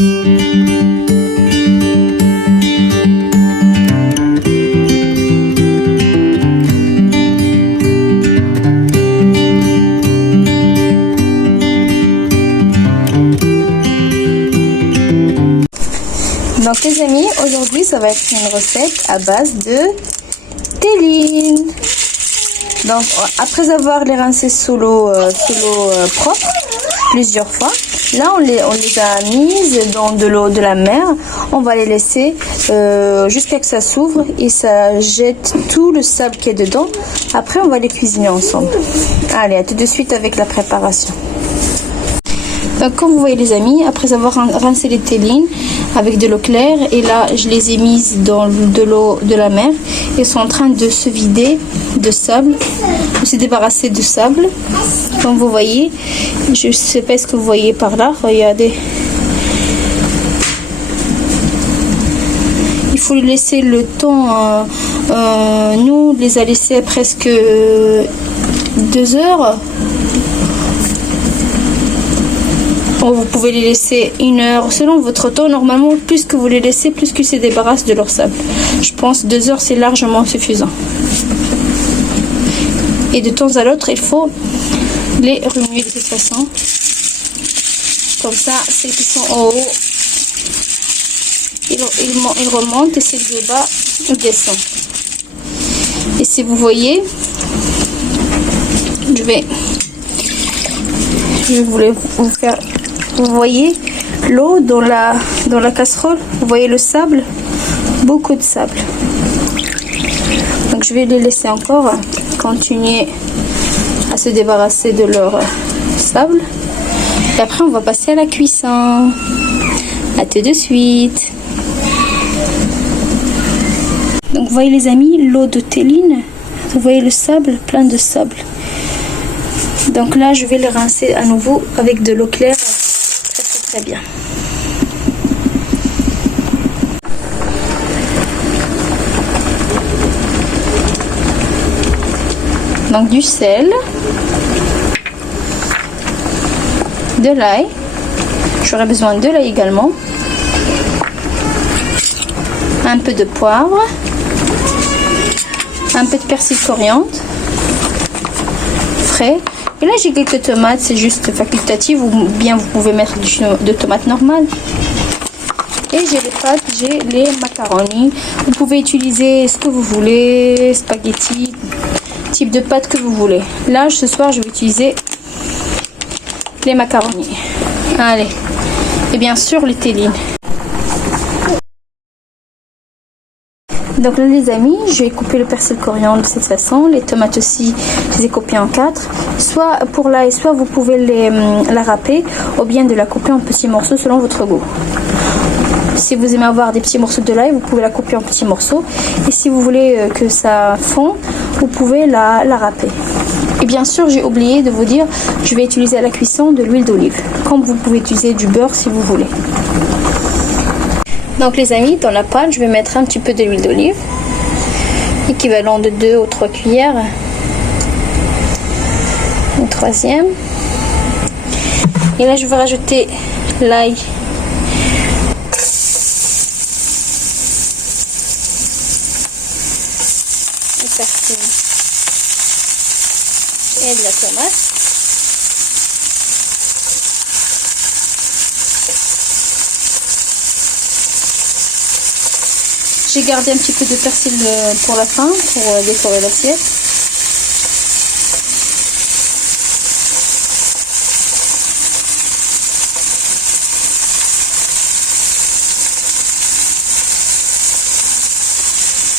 Donc les amis, aujourd'hui ça va être une recette à base de théline. Donc après avoir les rincés sous l'eau propre plusieurs fois, là on les a mises dans de l'eau de la mer. On va les laisser jusqu'à ce que ça s'ouvre et ça jette tout le sable qui est dedans. Après on va les cuisiner ensemble. Allez, à tout de suite avec la préparation. Donc comme vous voyez les amis, après avoir rincé les télines avec de l'eau claire, et là je les ai mises dans de l'eau de la mer, ils sont en train de se vider de sable, de se débarrasser de sable. Comme vous voyez, je ne sais pas ce que vous voyez par là, regardez. Il faut lui laisser le temps, nous on les a laissés presque 2 heures. Vous pouvez les laisser 1 heure selon votre temps. Normalement, plus que vous les laissez, plus qu'ils se débarrassent de leur sable. Je pense 2 heures c'est largement suffisant. Et de temps à l'autre, il faut les remuer de cette façon. Comme ça, celles qui sont en haut, ils remontent et celles de bas, ils descendent. Et si vous voyez, je vais vous faire. Vous voyez l'eau dans la casserole, vous voyez le sable, beaucoup de sable. Donc je vais les laisser encore continuer à se débarrasser de leur sable. Et après on va passer à la cuisson. À tout de suite. Donc vous voyez les amis, l'eau de théline, vous voyez le sable, plein de sable. Donc là je vais les rincer à nouveau avec de l'eau claire. Très bien. Donc du sel, de l'ail, j'aurai besoin de l'ail également, un peu de poivre, un peu de persil coriandre frais. Et là j'ai quelques tomates, c'est juste facultatif, ou bien vous pouvez mettre de tomates normales. Et j'ai les pâtes, j'ai les macaronis. Vous pouvez utiliser ce que vous voulez, spaghetti, type de pâte que vous voulez. Là ce soir je vais utiliser les macaronis. Allez, et bien sûr les télines. Donc là les amis, je vais couper le persil coriandre de cette façon, les tomates aussi, je les ai coupées en 4. Soit pour l'ail, soit vous pouvez la râper, ou bien de la couper en petits morceaux selon votre goût. Si vous aimez avoir des petits morceaux de l'ail, vous pouvez la couper en petits morceaux. Et si vous voulez que ça fond, vous pouvez la râper. Et bien sûr, j'ai oublié de vous dire, je vais utiliser à la cuisson de l'huile d'olive. Comme vous pouvez utiliser du beurre si vous voulez. Donc les amis, dans la pâte, je vais mettre un petit peu d'huile d'olive, équivalent de 2 ou 3 cuillères. Une troisième. Et là, je vais rajouter l'ail. Le persil. Et de la tomate. J'ai gardé un petit peu de persil pour la fin, pour décorer l'assiette.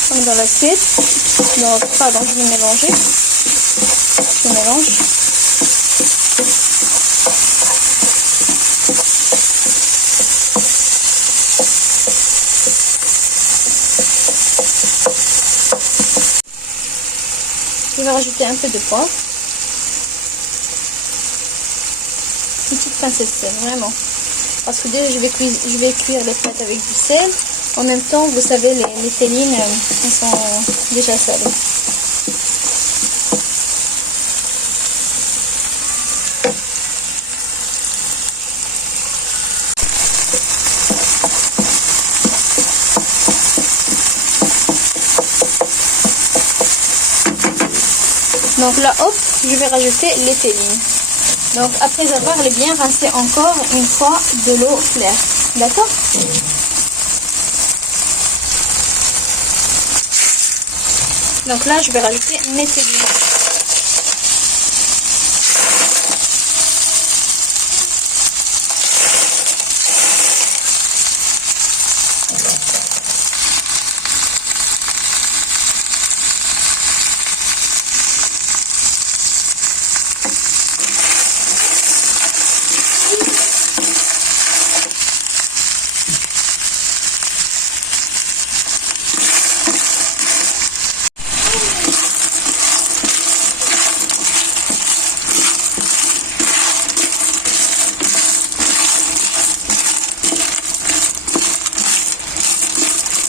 Donc dans l'assiette, pardon, je vais mélanger. Je mélange. Je vais rajouter un peu de poivre. Une petite pincée de sel, vraiment. Parce que déjà je vais cuire les pâtes avec du sel. En même temps, vous savez, les télines, elles sont déjà salées. Donc là, hop, je vais rajouter les tellines. Donc après avoir les bien rincé encore une fois de l'eau claire. D'accord? Donc là, je vais rajouter mes tellines.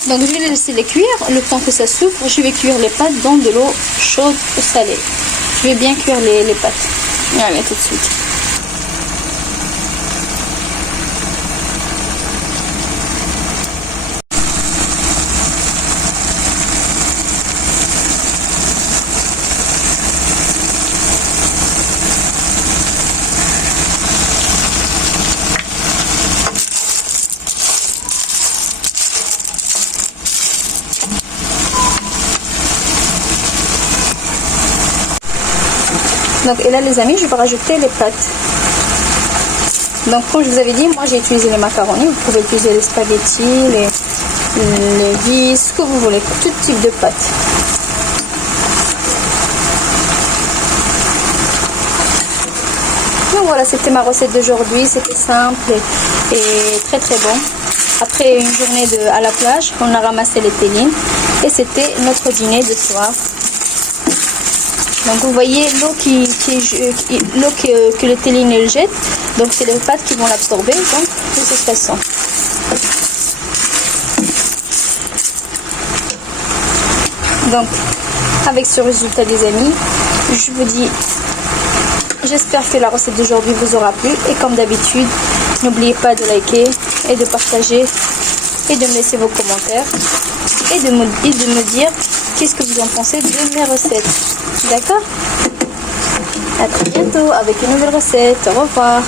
Donc je vais les laisser les cuire. Le temps que ça souffre, je vais cuire les pâtes dans de l'eau chaude ou salée. Je vais bien cuire les pâtes. Allez, tout de suite. Donc et là les amis, je vais rajouter les pâtes. Donc comme je vous avais dit, moi j'ai utilisé les macaronis. Vous pouvez utiliser les spaghettis, les riz, ce que vous voulez, tout type de pâtes. Donc voilà, c'était ma recette d'aujourd'hui. C'était simple et très très bon. Après une journée à la plage, on a ramassé les tellines et c'était notre dîner de soir. Donc vous voyez l'eau que les tellines jettent, donc c'est les pâtes qui vont l'absorber, donc de cette façon. Donc avec ce résultat les amis, je vous dis, j'espère que la recette d'aujourd'hui vous aura plu et comme d'habitude, n'oubliez pas de liker et de partager et de me laisser vos commentaires et de me dire qu'est-ce que vous en pensez de mes recettes. D'accord? À très bientôt avec une nouvelle recette. Au revoir.